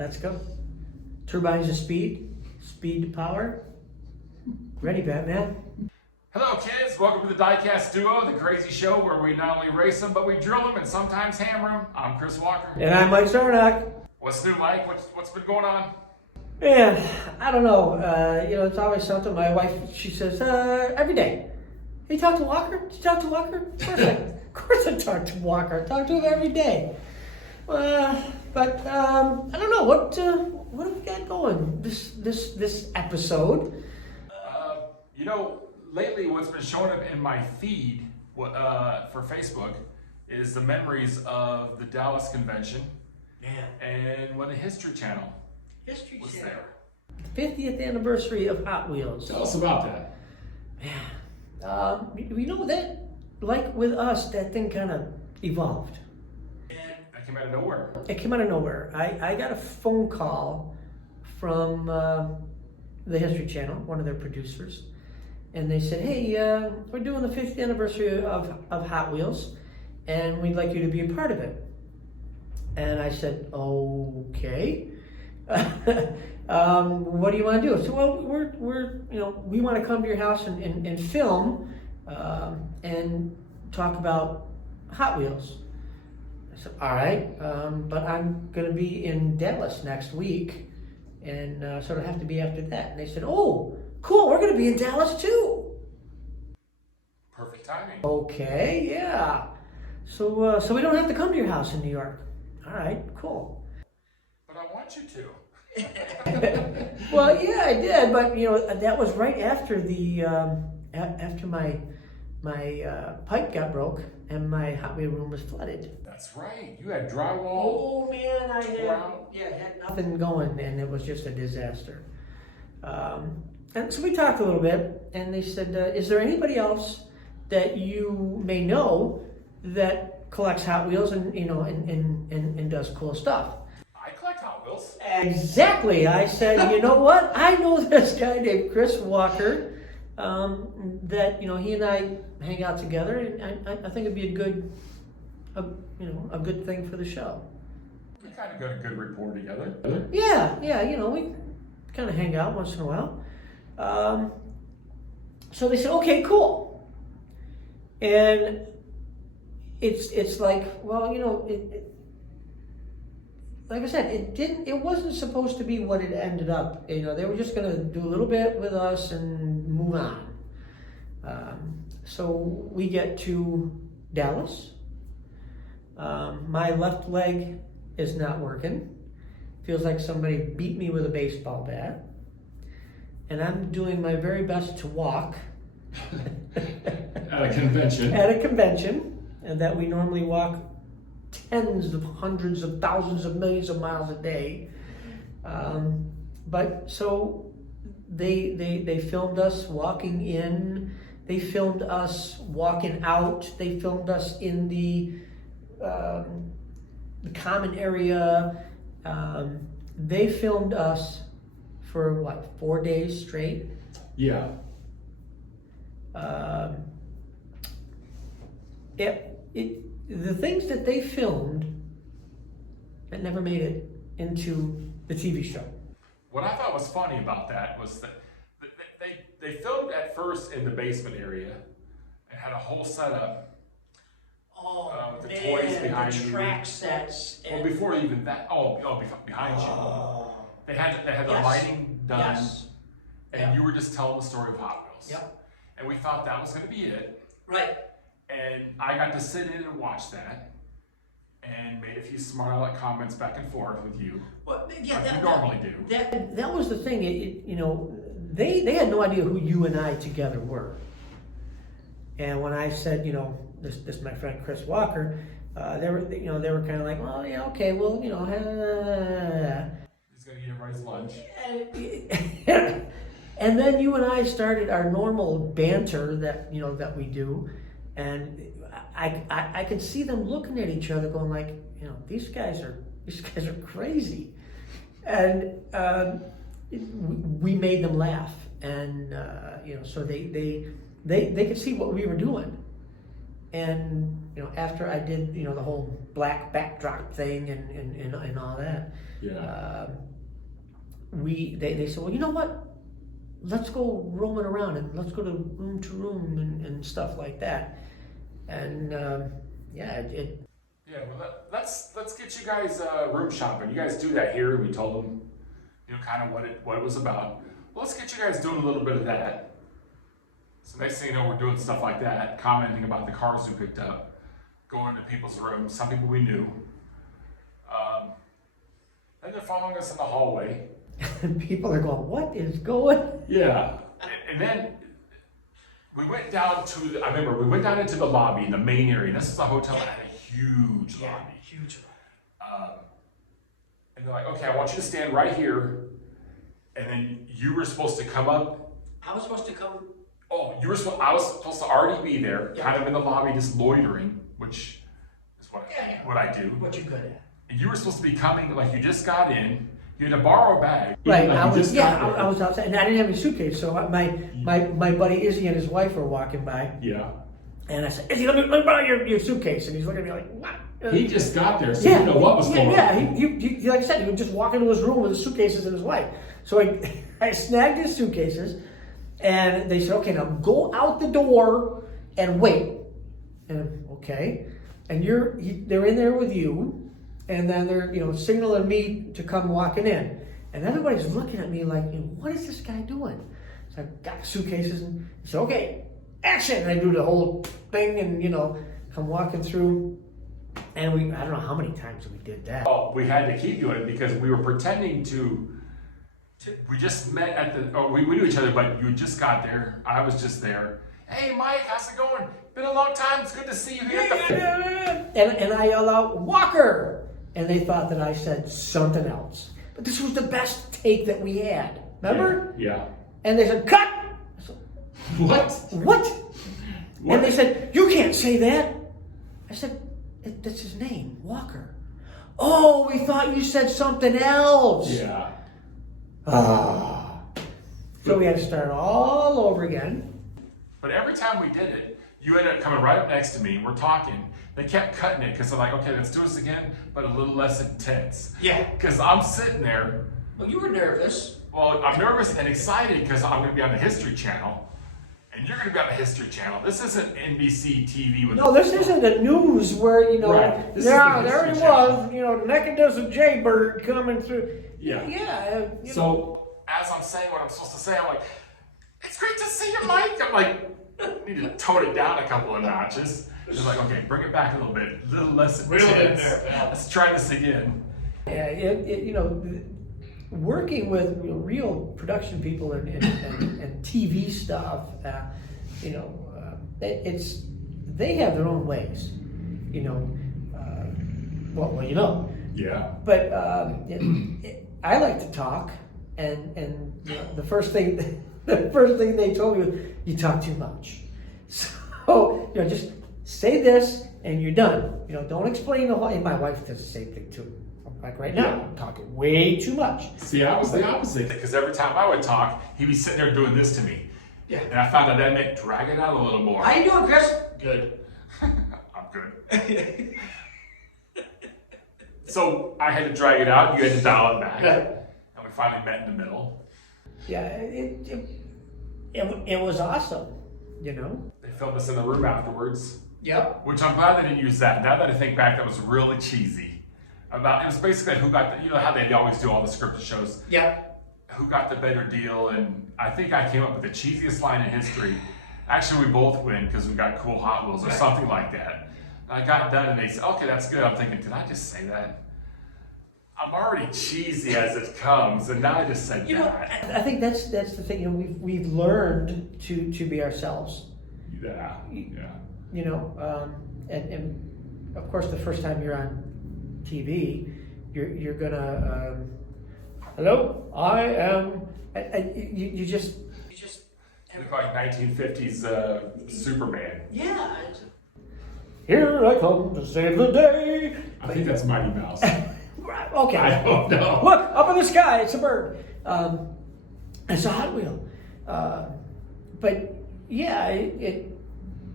Let's go. Turbines to speed, speed to power. Ready, Batman? Hello kids, welcome to the Diecast Duo, the crazy show where we not only race them, but we drill them and sometimes hammer them. I'm Chris Walker. And I'm Mike Zarnock. What's new, Mike? What's been going on? Man, I don't know. It's always something. My wife, she says, every day. You talk to Walker? Did you talk to Walker? Of course I talk to Walker. I talk to him every day. But I don't know. What have we got going this episode? Lately what's been showing up in my feed for Facebook is the memories of the Dallas convention. Man. And when the History Channel was Channel. there. The 50th anniversary of Hot Wheels. Tell us about that. Man, we know that, like with us, that thing kind of evolved. That came out of nowhere. It came out of nowhere. I got a phone call from the History Channel, one of their producers, and they said, hey, we're doing the 50th anniversary of Hot Wheels, and we'd like you to be a part of it. And I said, okay. What do you want to do? So, well, we want to come to your house and film and talk about Hot Wheels. I said, all right, but I'm going to be in Dallas next week, and so it'll have to be after that. And they said, oh, cool, we're going to be in Dallas too. Perfect timing. Okay, yeah. So we don't have to come to your house in New York. All right, cool. But I want you to. Well, yeah, I did, but that was right after the after my pipe got broke and my Hot Wheel room was flooded. That's right. You had drywall. Oh man, I had nothing going, and it was just a disaster. And so we talked a little bit, and they said, "Is there anybody else that you may know that collects Hot Wheels and does cool stuff?" I collect Hot Wheels. Exactly. I said, you know what? I know this guy named Chris Walker. That he and I hang out together, and I think it'd be a good thing for the show. We kind of got a good rapport together. Yeah. We kind of hang out once in a while. So they said, okay, cool. And it's like, well, like I said, it wasn't supposed to be what it ended up. They were just going to do a little bit with us and move on. So we get to Dallas. My left leg is not working. Feels like somebody beat me with a baseball bat. And I'm doing my very best to walk. At a convention. At a convention, and that we normally walk tens of hundreds of thousands of millions of miles a day. But so they filmed us walking in, they filmed us walking out, they filmed us in the common area. They filmed us for 4 days straight? Yeah. The things that they filmed that never made it into the TV show. What I thought was funny about that was that they filmed at first in the basement area and had a whole setup. With the toys behind you. Track sets. Well, before even that. Behind you. They had the lighting done. Yes. And you were just telling the story of Hot Wheels. Yep. And we thought that was going to be it. Right. And I got to sit in and watch that, and made a few smart comments back and forth with you. Well, yeah, like you normally do. That was the thing. They had no idea who you and I together were. And when I said, this is my friend Chris Walker, they were kind of like, well, yeah, okay, well, He's gonna eat everybody's lunch. And then you and I started our normal banter that we do, and I could see them looking at each other, going like, these guys are crazy, and we made them laugh, and so they could see what we were doing, And after I did the whole black backdrop thing and all that, they said, well, you know what? Let's go roaming around and let's go to room and stuff like that. And well, let's get you guys room shopping. You guys do that here. We told them, kind of what it was about. Well, let's get you guys doing a little bit of that. So next thing you know, we're doing stuff like that, commenting about the cars we picked up, going into people's rooms. Some people we knew. Then they're following us in the hallway. And people are going, what is going? Yeah. And then we went down to, I remember we went down into the lobby, the main area. This is a hotel that had a huge lobby. Huge. And they're like, okay, I want you to stand right here. And then you were supposed to come up. I was supposed to come. Oh, I was supposed to already be there, kind of in the lobby, just loitering, which is what I do. What you good at. And you were supposed to be coming, like you just got in. You had to borrow a bag. Right, like I was outside, and I didn't have any suitcase, so my buddy Izzy and his wife were walking by. Yeah. And I said, Izzy, let me borrow your suitcase. And he's looking at me like, what? He just got there, so he didn't know what was going on. Yeah, he like I said, he would just walk into his room with his suitcases and his wife. So I snagged his suitcases, and they said, okay, now go out the door and wait. And okay, and they're in there with you. And then they're, signaling me to come walking in. And everybody's looking at me like, what is this guy doing? So I got the suitcases and I said, okay, action. And I do the whole thing and, come walking through. And I don't know how many times we did that. Oh, we had to keep doing it because we were pretending we just met we knew each other, but you just got there. I was just there. Hey, Mike, how's it going? Been a long time. It's good to see you here. And I yell out, Walker. And they thought that I said something else. But this was the best take that we had. Remember? Yeah. And they said, cut! I said, What? And they said, you can't say that. I said, that's his name, Walker. Oh, we thought you said something else. Yeah. So we had to start all over again. But every time we did it, you ended up coming right up next to me and we're talking. They kept cutting it because they're like, okay, let's do this again, but a little less intense. Yeah. Because I'm sitting there. Well, you were nervous. Well, I'm nervous and excited because I'm going to be on the History Channel. And you're going to be on the History Channel. This isn't NBC TV. No, this isn't the news where, Right. there already was, neck and does a jaybird coming through. Yeah. Yeah. So, as I'm saying what I'm supposed to say, I'm like, it's great to see you, Mike. I'm like, I need to tone it down a couple of notches. It's like, okay, bring it back a little bit, a little less intense. Let's try this again. Yeah, working with real production people and TV stuff, they have their own ways, Yeah. But I like to talk, and the first thing they told me was, you talk too much. So just say this and you're done. Don't explain the whole. And my wife does the same thing too. Like right now, I'm talking way too much. See, I was the opposite. Because every time I would talk, he'd be sitting there doing this to me. Yeah. And I found out that meant drag it out a little more. How you doing, Chris? Good. I'm good. So I had to drag it out. You had to dial it back. And we finally met in the middle. Yeah, it was awesome. They filmed us in the room afterwards. Yep. Which I'm glad they didn't use that. Now that I think back, that was really cheesy. It was basically who got how they always do all the scripted shows. Yeah. Who got the better deal? And I think I came up with the cheesiest line in history. Actually, we both win because we got cool Hot Wheels or something like that. And I got done and they said, okay, that's good. I'm thinking, did I just say that? I'm already cheesy as it comes, and now I just said that. I think that's the thing. We've learned to be ourselves. Yeah. And of course, the first time you're on TV, you're gonna hello, I am. You just look like 1950s Superman. Yeah. Here I come to save the day. I think that's Mighty Mouse. Okay. I don't know. Look, up in the sky, it's a bird. It's a Hot Wheel. But yeah,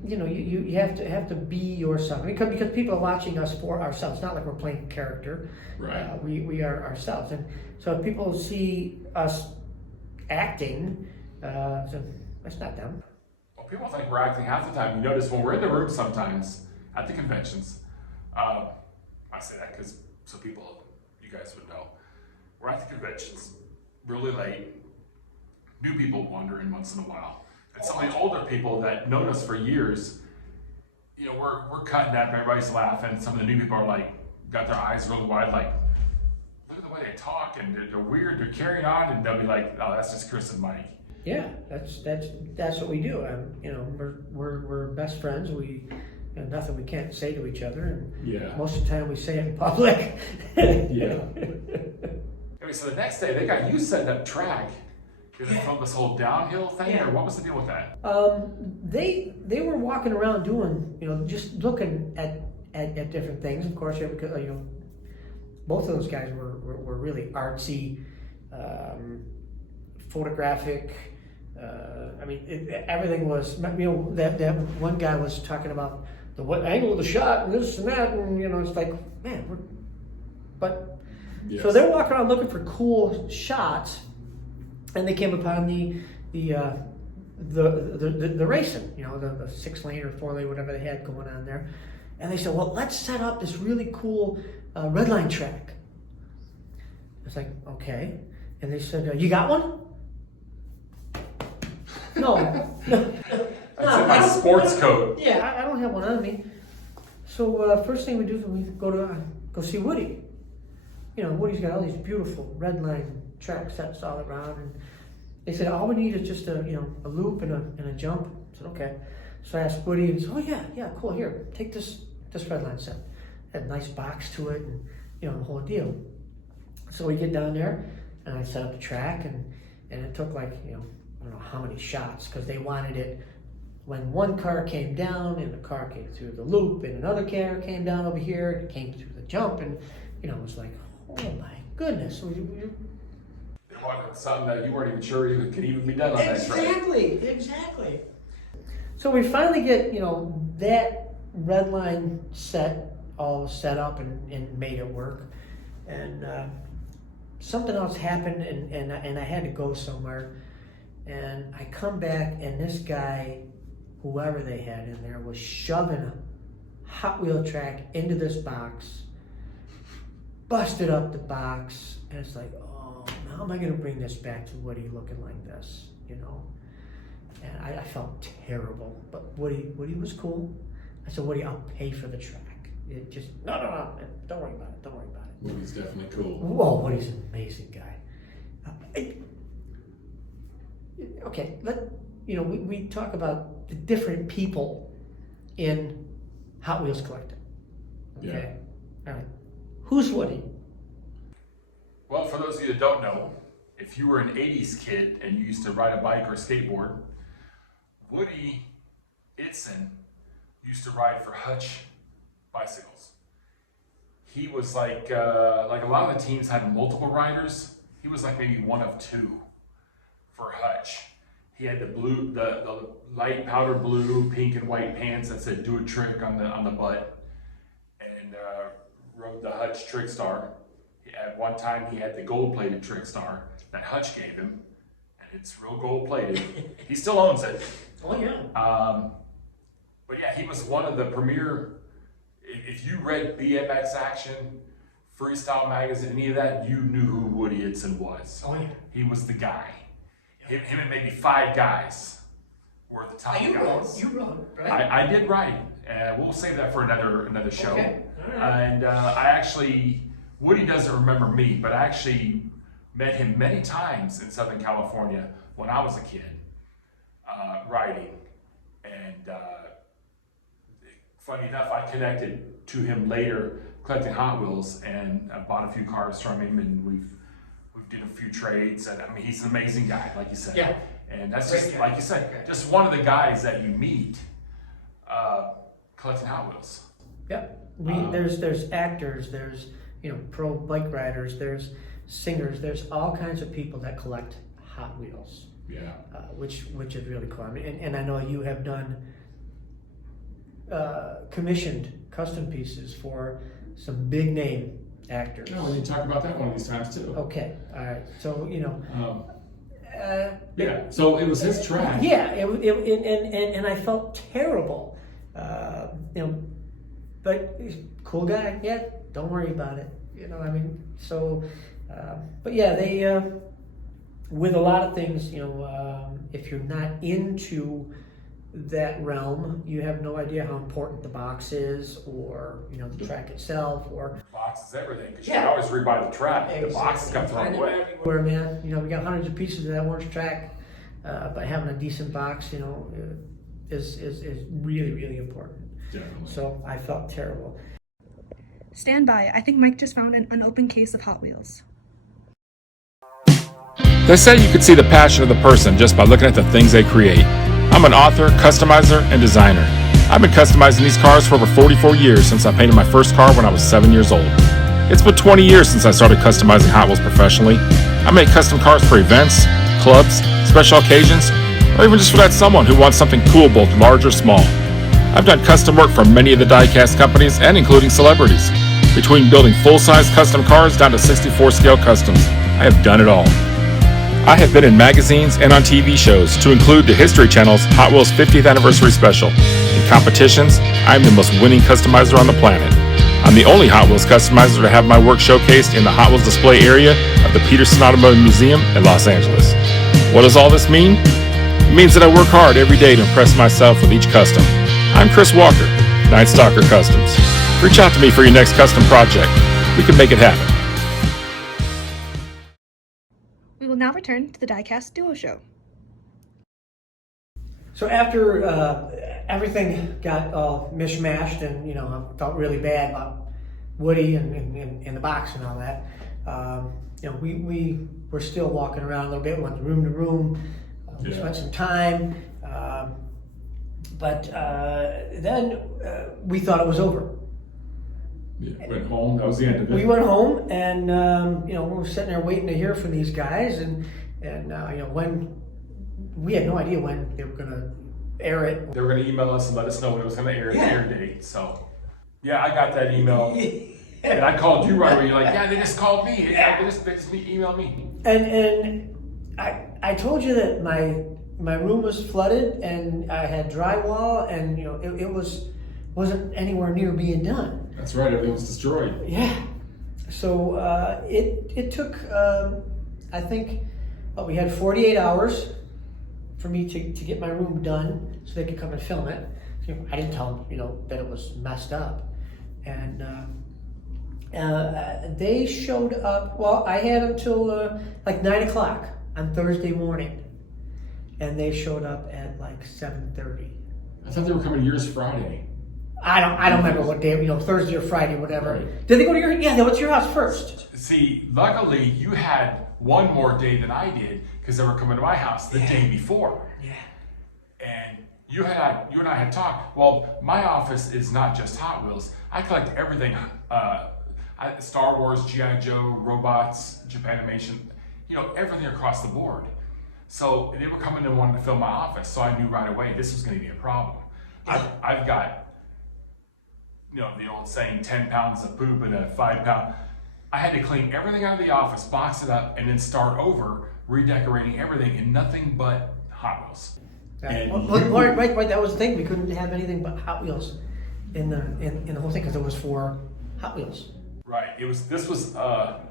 you have to be yourself. Because people are watching us for ourselves. It's not like we're playing character. Right. We are ourselves. And so if people see us acting, so that's not them. Well, people think we're acting half the time. You notice when we're in the room sometimes at the conventions, I say that because so you guys would know, we're at the conventions really late, new people wander in once in a while. And some of the older people that known us for years, we're cutting up, everybody's laughing. Some of the new people are like, got their eyes really wide, like, look at the way they talk, and they're weird, they're carrying on, and they'll be like, oh, that's just Chris and Mike. Yeah, that's what we do. We're best friends. We nothing we can't say to each other, and most of the time we say it in public. Yeah. Anyway, so the next day they got you setting up track. Did they film this whole downhill thing, or what was the deal with that? They were walking around doing, just looking at different things. Of course, because both of those guys were really artsy, photographic. Everything was. That one guy was talking about what angle of the shot and this and that, and it's like, man, Yes. So they're walking around looking for cool shots. And they came upon the racing, the 6-lane or 4-lane, whatever they had going on there. And they said, well, let's set up this really cool red line track. It's like, okay. And they said, you got one? No. That's in my sports coat. Yeah, I don't have one on me. So first thing we do is we go see Woody. Woody's got all these beautiful red line track sets all around, and they said all we need is just a loop and a jump. I said okay. So I asked Woody, and he said, oh yeah, cool. Here, take this red line set. Had a nice box to it, and the whole deal. So we get down there, and I set up the track, and it took like I don't know how many shots, because they wanted it when one car came down and the car came through the loop, and another car came down over here and it came through the jump, and it was like, oh my goodness. They wanted something that you weren't even sure could even be done on that track. Exactly. So we finally get, that red line set all set up and made it work. And something else happened, and I had to go somewhere. And I come back, and this guy, whoever they had in there, was shoving a Hot Wheel track into this box, busted up the box, and it's like, oh, how am I going to bring this back to Woody looking like this, And I felt terrible, but Woody was cool. I said, Woody, I'll pay for the track. It just, no, don't worry about it. Woody's definitely cool. Oh, Woody's an amazing guy. Okay, we talk about the different people in Hot Wheels collecting. Okay, all right. Who's Woody? Well, for those of you that don't know, if you were an 80s kid and you used to ride a bike or a skateboard, Woody Itzen used to ride for Hutch bicycles. He was like a lot of the teams had multiple riders. He was like maybe one of two for Hutch. He had the light powder blue, pink and white pants that said "Do a Trick" on the butt, and rode the Hutch Trickstar. At one time, he had the gold-plated Trickstar that Hutch gave him, and it's real gold-plated. He still owns it. Oh yeah. But yeah, he was one of the premier. If you read BMX Action, Freestyle Magazine, any of that, you knew who Woody Itzen was. Oh yeah. He was the guy. Him and maybe 5 guys were the top guys. You rode, right? I did ride. We'll save that for another show. Okay. All right. And Woody doesn't remember me, but I actually met him many times in Southern California when I was a kid, riding. And funny enough, I connected to him later collecting Hot Wheels, and I bought a few cars from him, and we've did a few trades. And he's an amazing guy, like you said. Yeah. And that's Great just guy. like you said, just one of the guys that you meet collecting Hot Wheels. Yep. There's actors, there's pro bike riders, there's singers, there's all kinds of people that collect Hot Wheels. Yeah. Which is really cool. And I know you have done commissioned custom pieces for some big name actors. No, we need to talk about that one of these times too. Okay, all right. So yeah. So it was his track. Yeah, and I felt terrible. But he's a cool guy. Yeah, don't worry about it. I mean, so, but yeah, they, with a lot of things, if you're not into that realm, you have no idea how important the box is, or, the track itself, or. Box is everything, because you can always rebuy the track. Exactly. The box got thrown away. Everywhere, man. We got hundreds of pieces of that orange track, but having a decent box, is really, really important. Definitely. So I felt terrible. Stand by. I think Mike just found an unopened case of Hot Wheels. They say you could see the passion of the person just by looking at the things they create. I'm an author, customizer, and designer. I've been customizing these cars for over 44 years since I painted my first car when I was 7 years old. It's been 20 years since I started customizing Hot Wheels professionally. I make custom cars for events, clubs, special occasions, or even just for that someone who wants something cool both large or small. I've done custom work for many of the die-cast companies and including celebrities. Between building full-size custom cars down to 64-scale customs, I have done it all. I have been in magazines and on TV shows, to include the History Channel's Hot Wheels 50th Anniversary Special. In competitions, I am the most winning customizer on the planet. I'm the only Hot Wheels customizer to have my work showcased in the Hot Wheels display area of the Petersen Automotive Museum in Los Angeles. What does all this mean? It means that I work hard every day to impress myself with each custom. I'm Chris Walker, Night Stalker Customs. Reach out to me for your next custom project. We can make it happen. We will now return to the Diecast Duo Show. So after everything got all mishmashed, and I felt really bad about Woody and the box and all that, we were still walking around a little bit, went room to room. We spent some time, but then we thought it was over. Yeah, went home. That was the end of it. We went home, and we were sitting there waiting to hear from these guys, and when we had no idea when they were going to air it. They were going to email us and let us know when it was going to air, the air date. So, yeah, I got that email, and I called you right away. You're like, yeah, they just called me. They just emailed me. And I told you that my room was flooded, and I had drywall, and it wasn't anywhere near being done. That's right, everything was destroyed. Yeah. So it took, I think, we had 48 hours for me to get my room done so they could come and film it. I didn't tell them, that it was messed up. And they showed up, well, I had until like 9 o'clock on Thursday morning. And they showed up at like 7:30. I thought they were coming yours Friday. I don't remember what day, Thursday or Friday, whatever. Right. Did they go to your? Yeah, they went to your house first. See, luckily you had one more day than I did because they were coming to my house the day before. Yeah. And you and I had talked. Well, my office is not just Hot Wheels. I collect everything. Star Wars, G.I. Joe, robots, Japanimation. Everything across the board. So they were coming and wanting to fill my office. So I knew right away this was going to be a problem. I've got. The old saying, 10 pounds of poop in a 5-pound. I had to clean everything out of the office, box it up, and then start over, redecorating everything in nothing but Hot Wheels. Right. Right. That was the thing. We couldn't have anything but Hot Wheels in the whole thing because it was for Hot Wheels. Right. This was a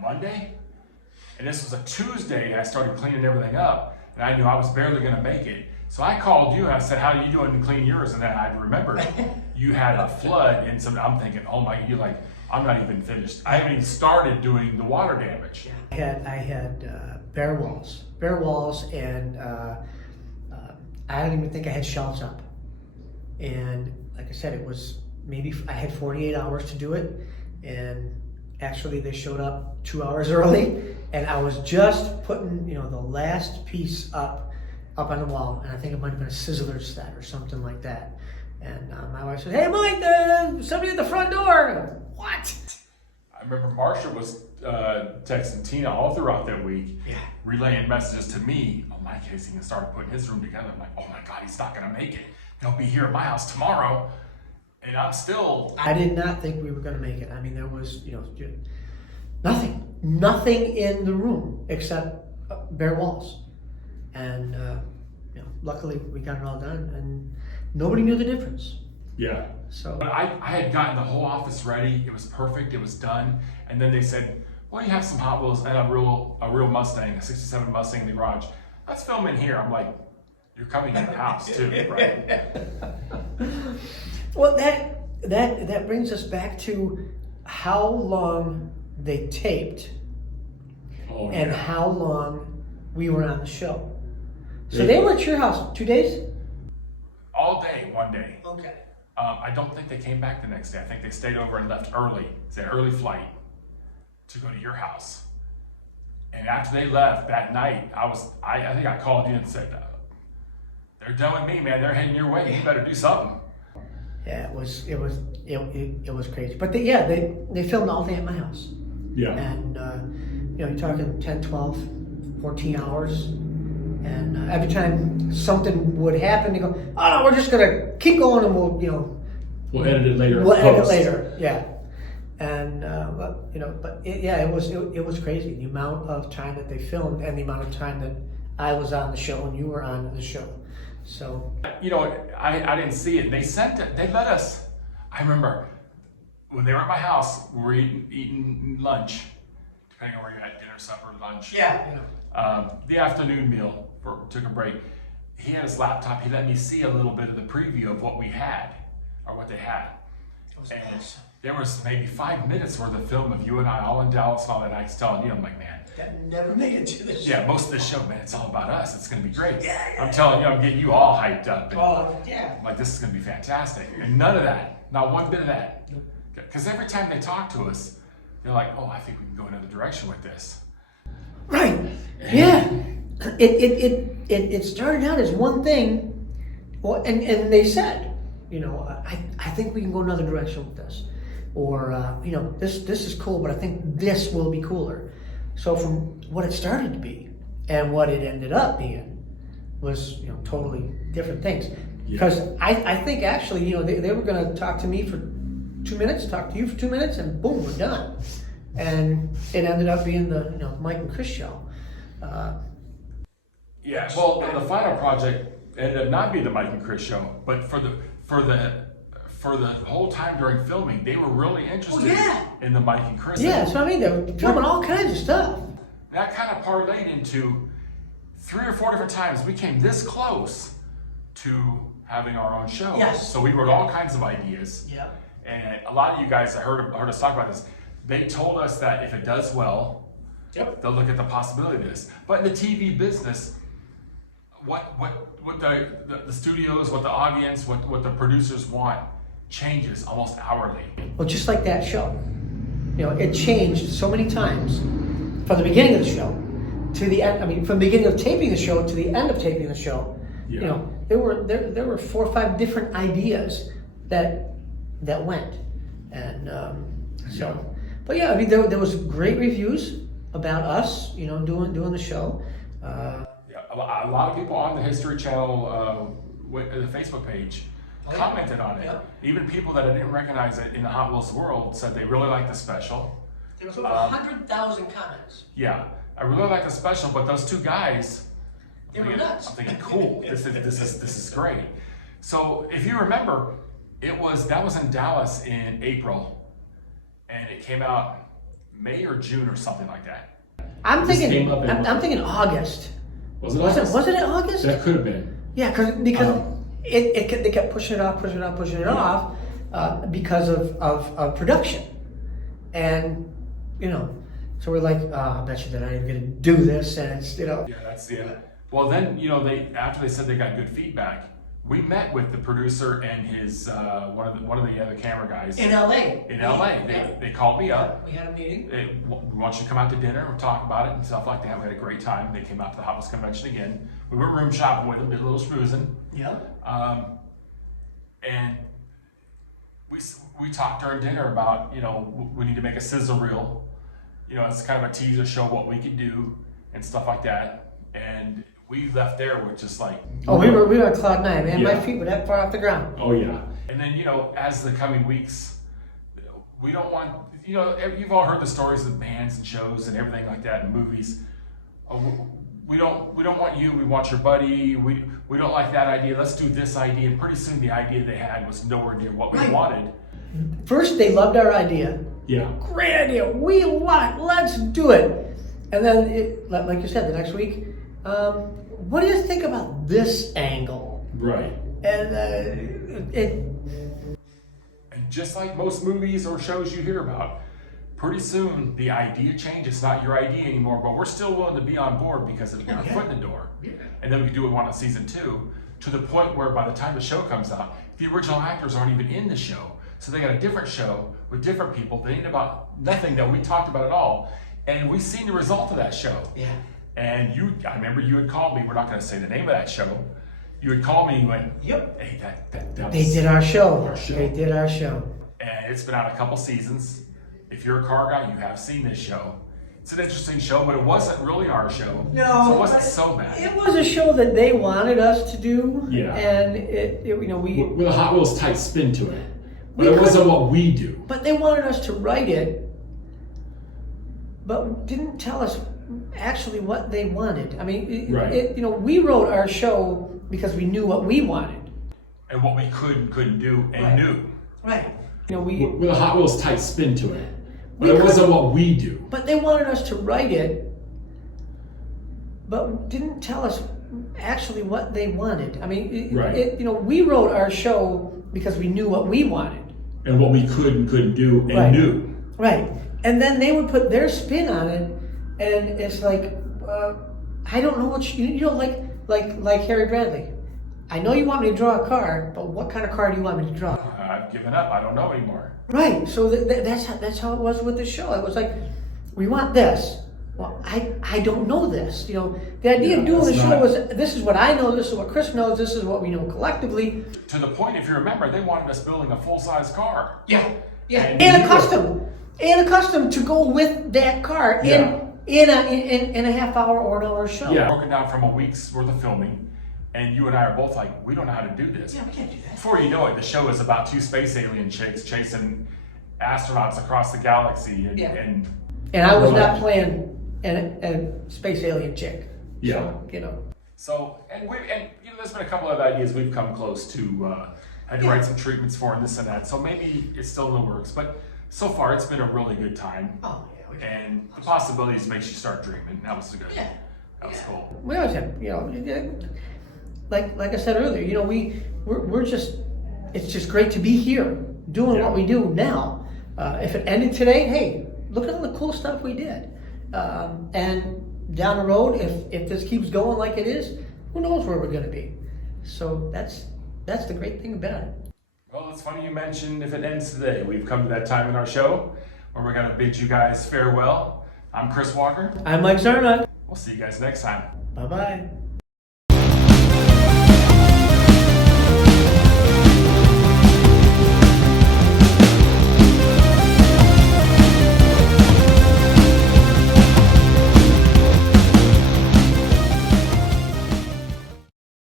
Monday, and this was a Tuesday. I started cleaning everything up, and I knew I was barely going to make it. So I called you and I said, how are you doing to clean yours? And then I remembered you had a flood, and I'm thinking, oh my, you're like, I'm not even finished. I haven't even started doing the water damage. I had bare walls, and I don't even think I had shelves up. And like I said, it was I had 48 hours to do it, and actually they showed up 2 hours early, and I was just putting, the last piece up on the wall, and I think it might have been a Sizzler set or something like that. And my wife said, "Hey, Mike, somebody at the front door." And I'm like, what? I remember Marsha was texting Tina all throughout that week, relaying messages to me. Oh, Mike Casey started putting his room together. I'm like, oh my God, he's not gonna make it. they'll be here at my house tomorrow, and I'm still. I did not think we were going to make it. I mean, there was, nothing in the room except bare walls. And, luckily we got it all done, and nobody knew the difference. Yeah. So But I had gotten the whole office ready. It was perfect. It was done. And then they said, well, you have some Hot Wheels and a real Mustang, a 67 Mustang in the garage. Let's film in here. I'm like, you're coming in the house too, right? Well, that brings us back to how long they taped and how long we were on the show. So they were at your house 2 days? All day, one day. Okay. I don't think they came back the next day. I think they stayed over and left early. It's an early flight to go to your house. And after they left that night, I think I called you and said, they're done with me, man. They're heading your way. You better do something. Yeah, it was crazy. But they filmed all day at my house. Yeah. And you're talking 10, 12, 14 hours. And every time something would happen, they go, oh no, we're just gonna keep going, and We'll edit it later. We'll edit it later, yeah. And it was crazy, the amount of time that they filmed and the amount of time that I was on the show and you were on the show. So I didn't see it. They sent it. They let us. I remember when they were at my house, we were eating lunch, depending on where you're at, dinner, supper, lunch. yeah, The afternoon meal, took a break. He had his laptop. He let me see a little bit of the preview of what we had, or what they had. And awesome. there was maybe 5 minutes worth of film of you and I all in Dallas and all that. I was telling you, I'm like, man, That never made it to the show. yeah, most of the show, man, it's all about us. It's going to be great. Yeah. I'm telling you, I'm getting you all hyped up. And Yeah. I'm like, this is going to be fantastic. And none of that, not one bit of that. Because every time they talk to us, they're like, oh, I think we can go another direction with this. Right. Yeah. It started out as one thing, well, and they said, I think we can go another direction with this, or this is cool, but I think this will be cooler. So from what it started to be and what it ended up being was totally different things. Because I think actually they were going to talk to me for 2 minutes, talk to you for 2 minutes, and boom, we're done. And it ended up being the Mike and Chris show. Yeah, well, the final project ended up not being the Mike and Chris show, but for the whole time during filming, they were really interested in the Mike and Chris. Yeah, so I mean, they were filming all kinds of stuff. That kind of parlayed into 3 or 4 different times we came this close to having our own show. Yes. So we wrote all kinds of ideas. Yeah. And a lot of you guys that heard us talk about this, they told us that if it does well, they'll look at the possibility of this. But in the TV business, what the studios, what the audience, what the producers want changes almost hourly. Well, just like that show, it changed so many times from the beginning of the show to the end. I mean, from the beginning of taping the show to the end of taping the show. Yeah. There were 4 or 5 different ideas that went, and But yeah, I mean, there was great reviews about us, doing the show. A lot of people on the History Channel, the Facebook page, commented on it. Yeah. Even people that I didn't recognize it in the Hot Wheels world said they really liked the special. There was over 100,000 comments. Yeah, I really like the special, but those 2 guys, They were nuts. I'm thinking, cool. This is great. So if you remember, that was in Dallas in April, and it came out May or June or something like that. I'm thinking August. Was it in August? That could have been. Yeah, because they kept pushing it off because of production, and so we're like, I bet you that I ain't gonna do this, and it's Yeah, that's it. Well, then after they said they got good feedback, we met with the producer and his one of the other camera guys in LA. They called me up. We had a meeting. We want you to come out to dinner and talk about it and stuff like that. We had a great time. They came out to the Hot Wheels convention again. We went room shopping with them, did a little schmoozing. Yeah. And we talked during dinner about we need to make a sizzle reel. It's kind of a teaser show what we could do and stuff like that. And we left there with just like, Oh, we were on cloud nine, man. My Yeah. feet were that far off the ground. oh yeah. And then, as the coming weeks, we don't want, you've all heard the stories of bands and shows and everything like that and movies. We don't want you, we want your buddy, we don't like that idea, let's do this idea. And pretty soon the idea they had was nowhere near what we wanted. First, they loved our idea. Yeah. Great idea. We want it. Let's do it. And then, like you said, the next week, what do you think about this angle? Right. And And just like most movies or shows you hear about, pretty soon the idea changes. It's not your idea anymore, but we're still willing to be on board because it'll get our foot in the door. Yeah. And then we can do what we want in season 2, to the point where by the time the show comes out, the original actors aren't even in the show. So they got a different show with different people. They ain't about nothing that we talked about at all. And we've seen the result of that show. yeah. And I remember you had called me, we're not gonna say the name of that show. You had called me and you went, Yep. hey, that They was, did our show. Our show. They did our show. and it's been out a couple seasons. If you're a car guy, you have seen this show. It's an interesting show, but it wasn't really our show. No, So it wasn't so bad. It was a show that they wanted us to do. Yeah. And we. With a Hot Wheels type spin to it. But We it wasn't couldn't- what we do. But they wanted us to write it, but didn't tell us actually what they wanted. I mean, Right. we wrote our show because we knew what we wanted. And what we could and couldn't do and Right. knew. Right. We. With a Hot Wheels type spin to it. But We it wasn't couldn't- what we do. But they wanted us to write it, but didn't tell us actually what they wanted. I mean, Right. we wrote our show because we knew what we wanted. And what we could and couldn't do and Right. knew. Right. And then they would put their spin on it, and it's like, I don't know what like Harry Bradley. I know you want me to draw a car, but what kind of car do you want me to draw? I've given up. I don't know anymore. Right. So that's how it was with the show. It was like, we want this. Well, I don't know this. The idea of doing the show was, this is what I know, this is what Chris knows, this is what we know collectively. To the point, if you remember, they wanted us building a full-size car. Yeah. Yeah. And And you a custom to go with that car Yeah. in a half hour or an hour show. Yeah. Broken down from a week's worth of filming. And you and I are both like, we don't know how to do this. Yeah, we can't do that. Before you know it, the show is about 2 space alien chicks chasing astronauts across the galaxy. And And I was not playing a space alien chick. Yeah. So, and there's been a couple of ideas we've come close to, had to write some treatments for and this and that. So maybe it's still in the works. But so far, it's been a really good time. Oh, yeah. And the possibilities makes you start dreaming. That was good. Yeah. That was cool. We always have, like I said earlier, we're just, it's just great to be here doing what we do now. If it ended today, hey, look at all the cool stuff we did. And down the road, if this keeps going like it is, who knows where we're going to be. So that's the great thing about it. Well, it's funny you mentioned if it ends today. We've come to that time in our show where we're going to bid you guys farewell. I'm Chris Walker. I'm Mike Zarnock. We'll see you guys next time. Bye-bye.